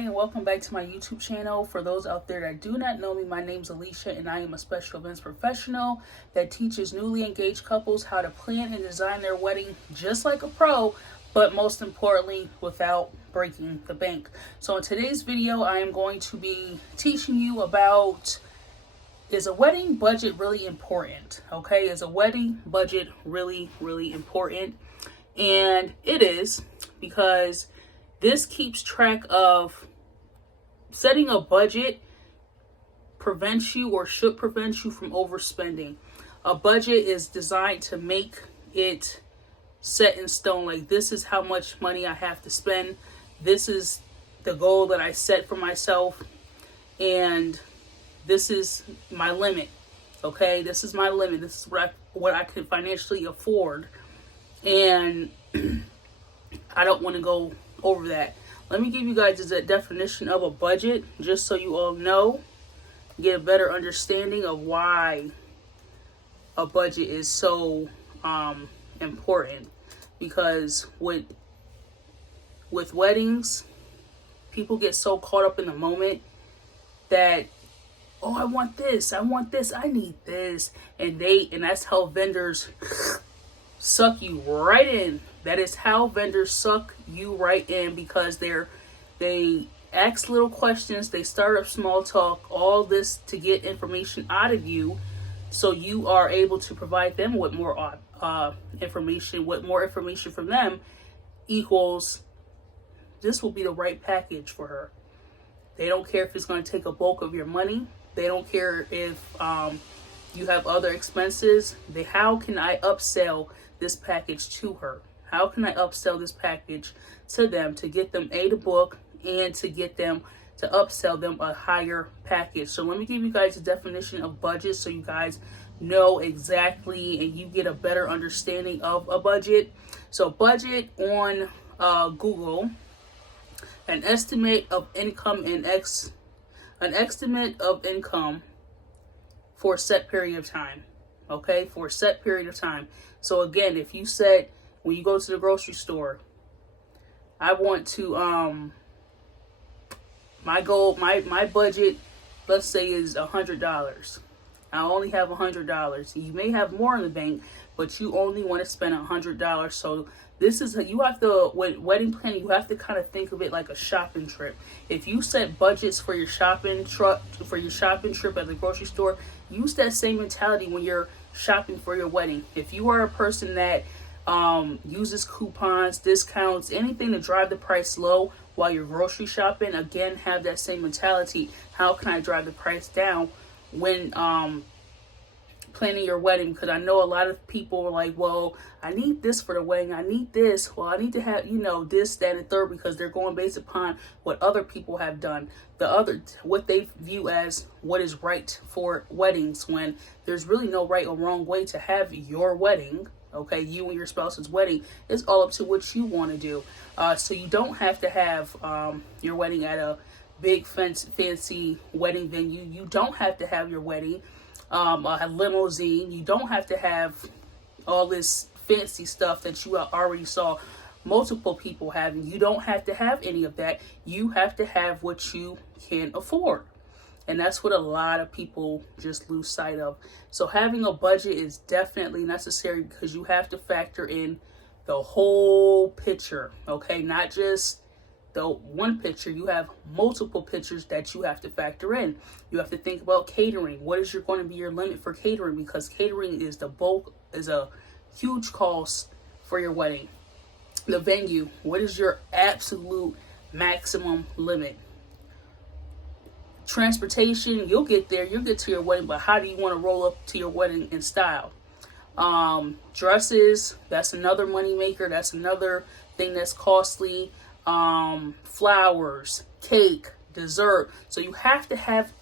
everybody, and welcome back to my YouTube channel. For those out there that do not know me, my name is Alicia and I am a special events professional that teaches newly engaged couples how to plan and design their wedding just like a pro, but most importantly without breaking the bank. So in today's video I am going to be teaching you about, is a wedding budget really important? Okay, is a wedding budget really important? And it is, because this keeps track of setting a budget prevents you or should prevent you from overspending. A budget is designed to make it set in stone. Like, this is how much money I have to spend. This is the goal that I set for myself. And this is my limit. Okay, this is my limit. This is what I can financially afford. And I don't want to go over that. Let me give you guys the definition of a budget, just so you all know, get a better understanding of why a budget is so important. Because with weddings, people get so caught up in the moment that, oh, I want this, I need this, and that's how vendors suck you right in. That is how vendors suck you right in, because they ask little questions, they start up small talk, all this to get information out of you, so you are able to provide them with more information. With more information from them equals, this will be the right package for her. They don't care if it's going to take a bulk of your money. They don't care if you have other expenses. How can I upsell this package to her? How can I upsell this package to them to get them to book and to get them to upsell them a higher package? So let me give you guys a definition of budget so you guys know exactly and you get a better understanding of a budget. So budget on Google, an estimate of income for a set period of time. Okay, for a set period of time. So again, if you said, when you go to the grocery store, I want to, my goal, my budget, let's say, is $100. I only have $100. You may have more in the bank, but you only want to spend $100. So this is, you have to, with wedding planning, you have to kind of think of it like a shopping trip. If you set budgets for your shopping trip at the grocery store, use that same mentality when you're shopping for your wedding. If you are a person that uses coupons, discounts, anything to drive the price low while you're grocery shopping, again, have that same mentality. How can I drive the price down when planning your wedding? Because I know a lot of people are like, well, I need this for the wedding, I need this, well, I need to have, this, that, and third, because they're going based upon what other people have done, what they view as what is right for weddings, when there's really no right or wrong way to have your wedding. Okay, you and your spouse's wedding is all up to what you want to do. So you don't have to have your wedding at a big fancy wedding venue. You don't have to have your wedding a limousine. You don't have to have all this fancy stuff that you already saw multiple people having. You don't have to have any of that. You have to have what you can afford. And that's what a lot of people just lose sight of. So having a budget is definitely necessary, because you have to factor in the whole picture. Okay, not just the one picture. You have multiple pictures that you have to factor in. You have to think about catering. What is going to be your limit for catering? Because catering is a huge cost for your wedding. The venue, what is your absolute maximum limit? Transportation, you'll get there, you'll get to your wedding, but how do you want to roll up to your wedding in style? Dresses, that's another money maker. That's another thing that's costly. Flowers, cake, dessert. So you have to have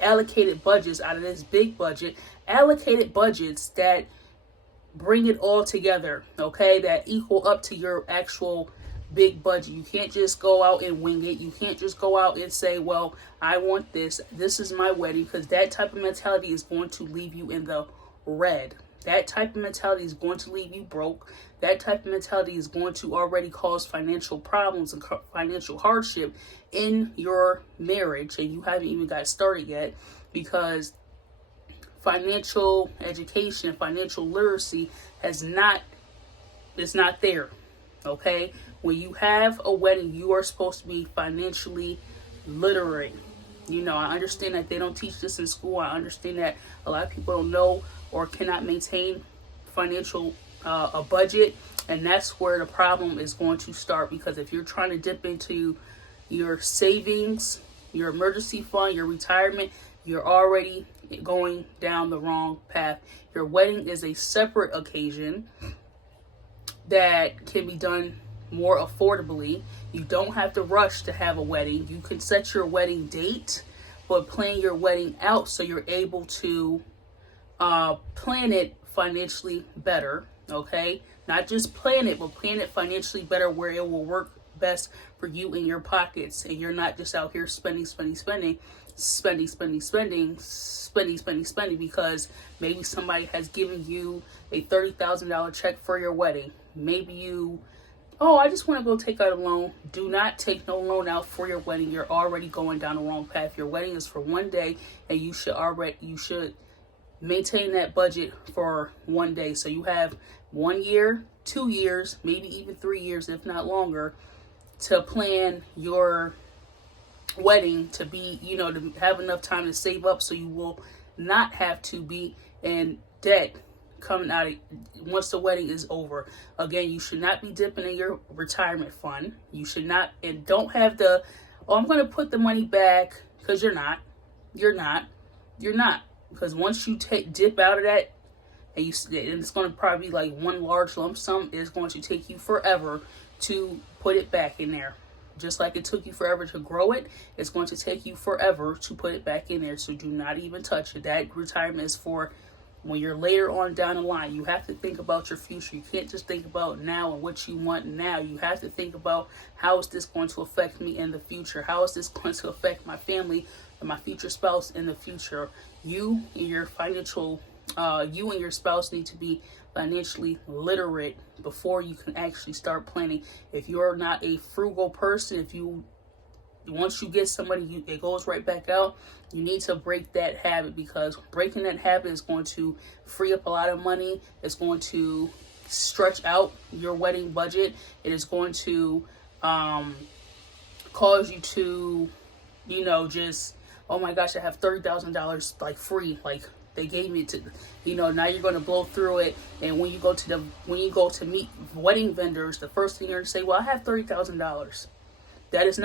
allocated budgets out of this big budget, allocated budgets that bring it all together, okay, that equal up to your actual big budget. You can't just go out and wing it. You can't just go out and say, well, I want this is my wedding, because that type of mentality is going to leave you in the red. That type of mentality is going to leave you broke. That type of mentality is going to already cause financial problems and financial hardship in your marriage, and you haven't even got started yet, because financial education, financial literacy is not there. Okay? When you have a wedding, you are supposed to be financially literate. I understand that they don't teach this in school. I understand that a lot of people don't know or cannot maintain financial a budget, and that's where the problem is going to start. Because if you're trying to dip into your savings, your emergency fund, your retirement, you're already going down the wrong path. Your wedding is a separate occasion that can be done more affordably. You don't have to rush to have a wedding. You can set your wedding date, but plan your wedding out so you're able to plan it financially better. Okay, not just plan it, but plan it financially better, where it will work best for you in your pockets, and you're not just out here spending because maybe somebody has given you a $30,000 check for your wedding. Maybe I just want to go take out a loan. Do not take no loan out for your wedding. You're already going down the wrong path. Your wedding is for one day, and you should maintain that budget for one day. So you have 1 year, 2 years, maybe even 3 years, if not longer, to plan your wedding, to be, to have enough time to save up so you will not have to be in debt coming out of once the wedding is over. Again, you should not be dipping in your retirement fund. You should not, and don't have I'm going to put the money back, because you're not, because once you dip out of that, and it's going to probably be like one large lump sum. It's going to take you forever to put it back in there. Just like it took you forever to grow it, it's going to take you forever to put it back in there. So do not even touch it. That retirement is for when you're later on down the line. You have to think about your future. You can't just think about now and what you want now. You have to think about, how is this going to affect me in the future? How is this going to affect my family and my future spouse in the future? You and your spouse need to be financially literate before you can actually start planning. If you're not a frugal person, once you get somebody, it goes right back out. You need to break that habit, because breaking that habit is going to free up a lot of money. It's going to stretch out your wedding budget. It is going to cause you to, just, oh my gosh, I have $30,000 like free, like they gave me to, now you're going to blow through it. And when you go to meet wedding vendors, the first thing you're going to say, well, I have $30,000. That is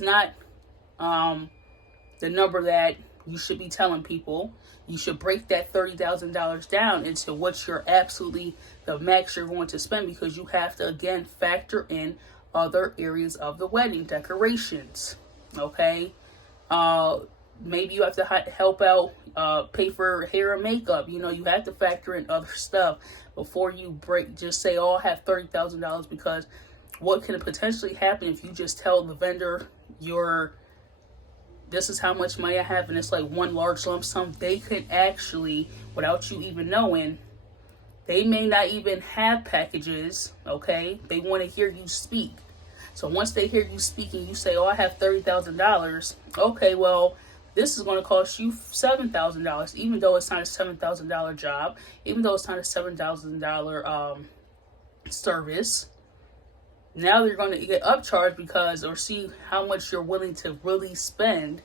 not the number that you should be telling people. You should break that $30,000 down into what you're absolutely the max you're going to spend, because you have to, again, factor in other areas of the wedding, decorations. Okay. Maybe you have to help out, pay for hair and makeup. You have to factor in other stuff before you just say, oh, I have $30,000, because what can potentially happen if you just tell the vendor this is how much money I have, and it's like one large lump sum. They could actually, without you even knowing, they may not even have packages. Okay, they want to hear you speak. So once they hear you speaking, you say, oh, I have $30,000. Okay, well, this is going to cost you $7,000, even though it's not a $7,000 job, even though it's not a $7,000 service. Now they're going to get upcharged or see how much you're willing to really spend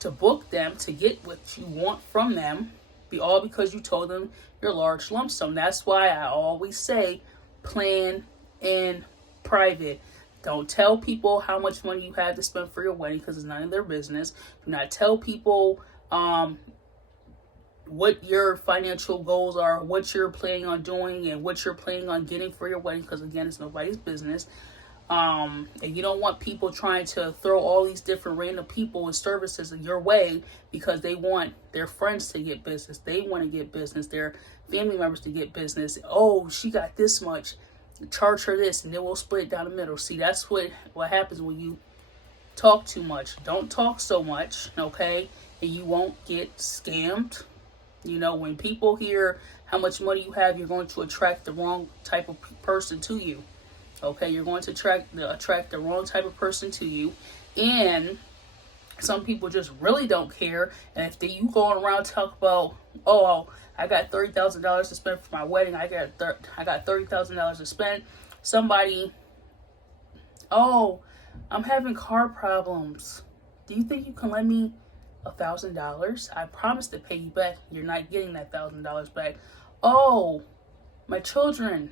to book them, to get what you want from them, all because you told them your large lump sum. That's why I always say, plan in private. Don't tell people how much money you have to spend for your wedding, because it's none of their business. Do not tell people what your financial goals are, what you're planning on doing, and what you're planning on getting for your wedding, because again, it's nobody's business. And you don't want people trying to throw all these different random people and services your way, because they want their friends to get business. They want to get business. Their family members to get business. Oh, she got this much. Charge her this, and then we'll split it down the middle. See, that's what happens when you talk too much. Don't talk so much, okay? And you won't get scammed. You know, when people hear how much money you have, you're going to attract the wrong type of person to you. Okay, you're going to attract the wrong type of person to you. And some people just really don't care. And if you going around talk about, oh, I got $30,000 to spend for my wedding, I got $30,000 to spend. Somebody, oh, I'm having car problems. Do you think you can lend me $1,000? I promise to pay you back. You're not getting that $1,000 back. Oh, my children,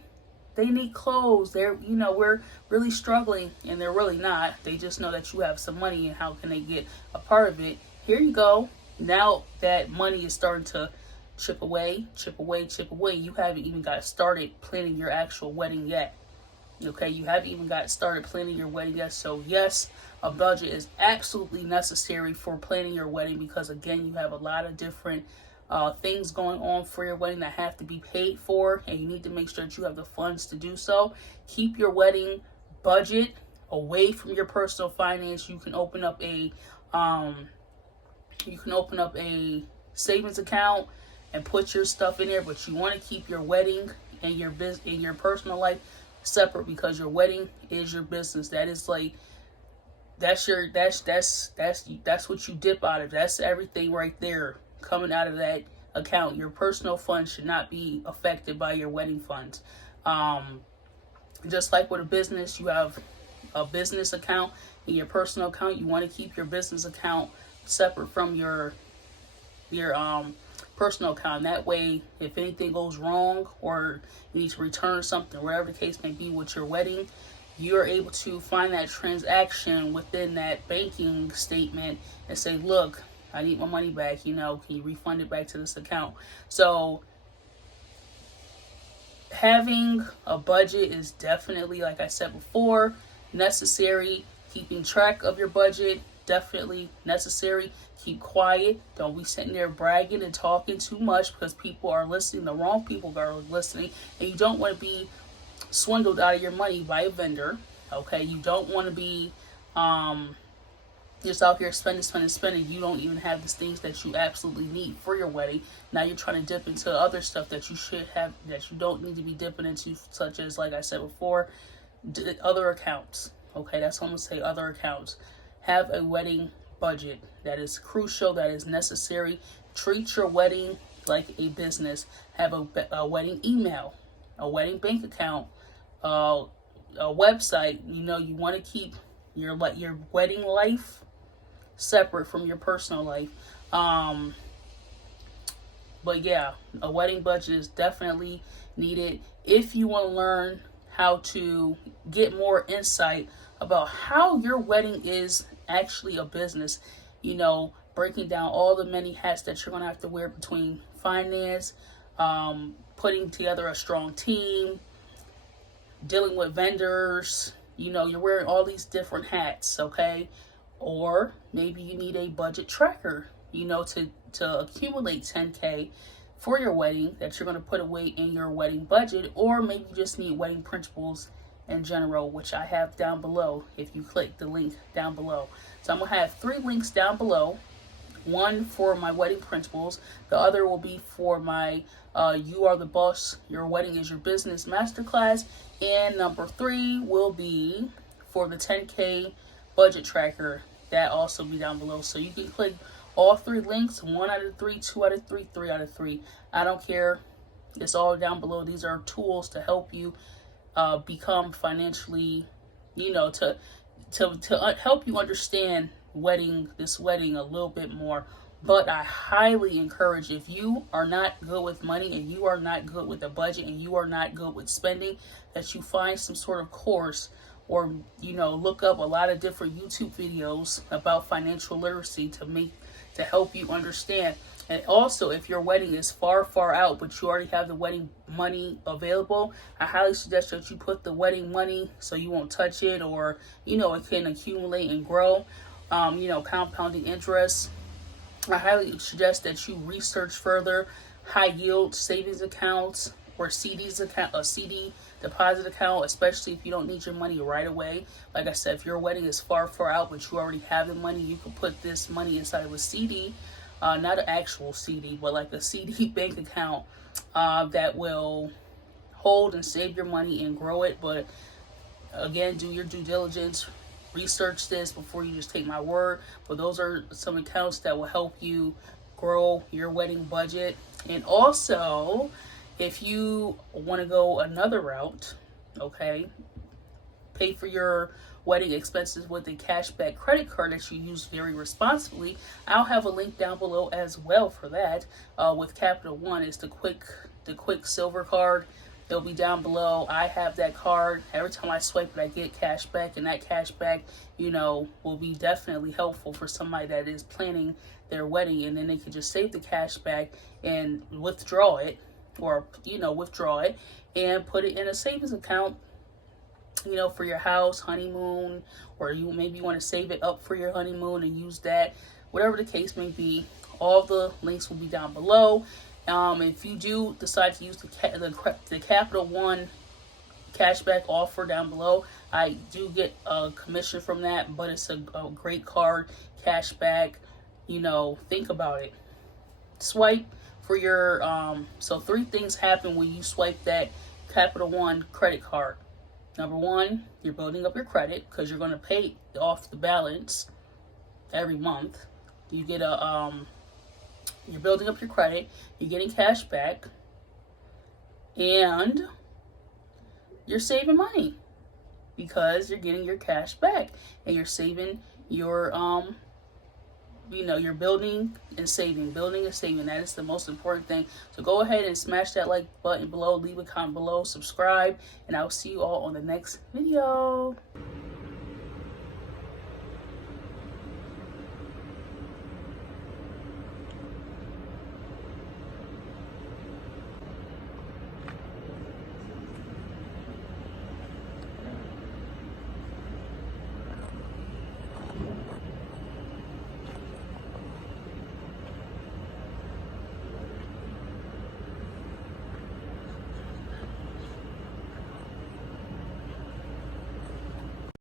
they need clothes. We're really struggling, and they're really not. They just know that you have some money, and how can they get a part of it? Here you go. Now that money is starting to chip away. You haven't even got started planning your actual wedding yet. Okay, you haven't even got started planning your wedding yet. So yes, a budget is absolutely necessary for planning your wedding, because again, you have a lot of different things going on for your wedding that have to be paid for, and you need to make sure that you have the funds to do so. Keep your wedding budget away from your personal finance. You can open up a savings account and put your stuff in there, but you want to keep your wedding and your personal life separate, because your wedding is your business. That is like, that's what you dip out of. That's everything right there coming out of that account. Your personal funds should not be affected by your wedding funds. Just like with a business, you have a business account and your personal account. You want to keep your business account separate from your personal account. That way, if anything goes wrong or you need to return something, whatever the case may be with your wedding, you're able to find that transaction within that banking statement and say, look, I need my money back, can you refund it back to this account? So having a budget is definitely, like I said before, necessary. Keeping track of your budget, definitely necessary. Keep quiet. Don't be sitting there bragging and talking too much, because people are listening. The wrong people are listening, and you don't want to be swindled out of your money by a vendor. Okay, you don't want to be just out here spending. You don't even have the things that you absolutely need for your wedding. Now you're trying to dip into other stuff that you should have, that you don't need to be dipping into, such as, like I said before, other accounts. Okay, that's what I'm gonna say, other accounts. Have a wedding budget. That is crucial. That is necessary. Treat your wedding like a business. Have a wedding email, a wedding bank account, a website. You want to keep your wedding life separate from your personal life. But yeah, a wedding budget is definitely needed if you want to learn how to get more insight about how your wedding is actually a business. Breaking down all the many hats that you're going to have to wear between finance, putting together a strong team, dealing with vendors. You're wearing all these different hats, okay? Or maybe you need a budget tracker, to accumulate $10K for your wedding that you're going to put away in your wedding budget. Or maybe you just need wedding principles in general, which I have down below if you click the link down below. So I'm going to have 3 links down below. One for my wedding principles. The other will be for my You Are the Boss, Your Wedding is Your Business masterclass. And number 3 will be for the 10K budget tracker. That also be down below. So you can click all 3 links, 1 out of 3, 2 out of 3, 3 out of 3. I don't care. It's all down below. These are tools to help you become financially, to help you understand this wedding a little bit more. But I highly encourage, if you are not good with money and you are not good with the budget and you are not good with spending, that you find some sort of course, or look up a lot of different YouTube videos about financial literacy to help you understand. And also, if your wedding is far out, but you already have the wedding money available, I highly suggest that you put the wedding money so you won't touch it, or it can accumulate and grow. Compounding interest. I highly suggest that you research further high yield savings accounts or CD deposit account, especially if you don't need your money right away. Like I said, if your wedding is far out, but you already have the money, you can put this money inside of a CD not an actual CD, but like a CD bank account that will hold and save your money and grow it. But again, do your due diligence, research this before you just take my word. But those are some accounts that will help you grow your wedding budget. And also, if you want to go another route, okay, pay for your wedding expenses with a cashback credit card that you use very responsibly. I'll have a link down below as well for that. With Capital One, it's the quick silver card. It'll be down below. I have that card. Every time I swipe it, I get cash back, and that cash back, will be definitely helpful for somebody that is planning their wedding, and then they can just save the cash back and withdraw it, and put it in a savings account, for your house, honeymoon, or you maybe want to save it up for your honeymoon and use that, whatever the case may be. All the links will be down below. If you do decide to use the Capital One cashback offer down below, I do get a commission from that, but it's a great card, cashback. Think about it. Swipe for your, so 3 things happen when you swipe that Capital One credit card. Number 1, you're building up your credit because you're going to pay off the balance every month. You get you're building up your credit, you're getting cash back, and you're saving money because you're getting your cash back, and you're saving your, you're building and saving. That is the most important thing. So go ahead and smash that like button below, leave a comment below, subscribe, and I'll see you all on the next video.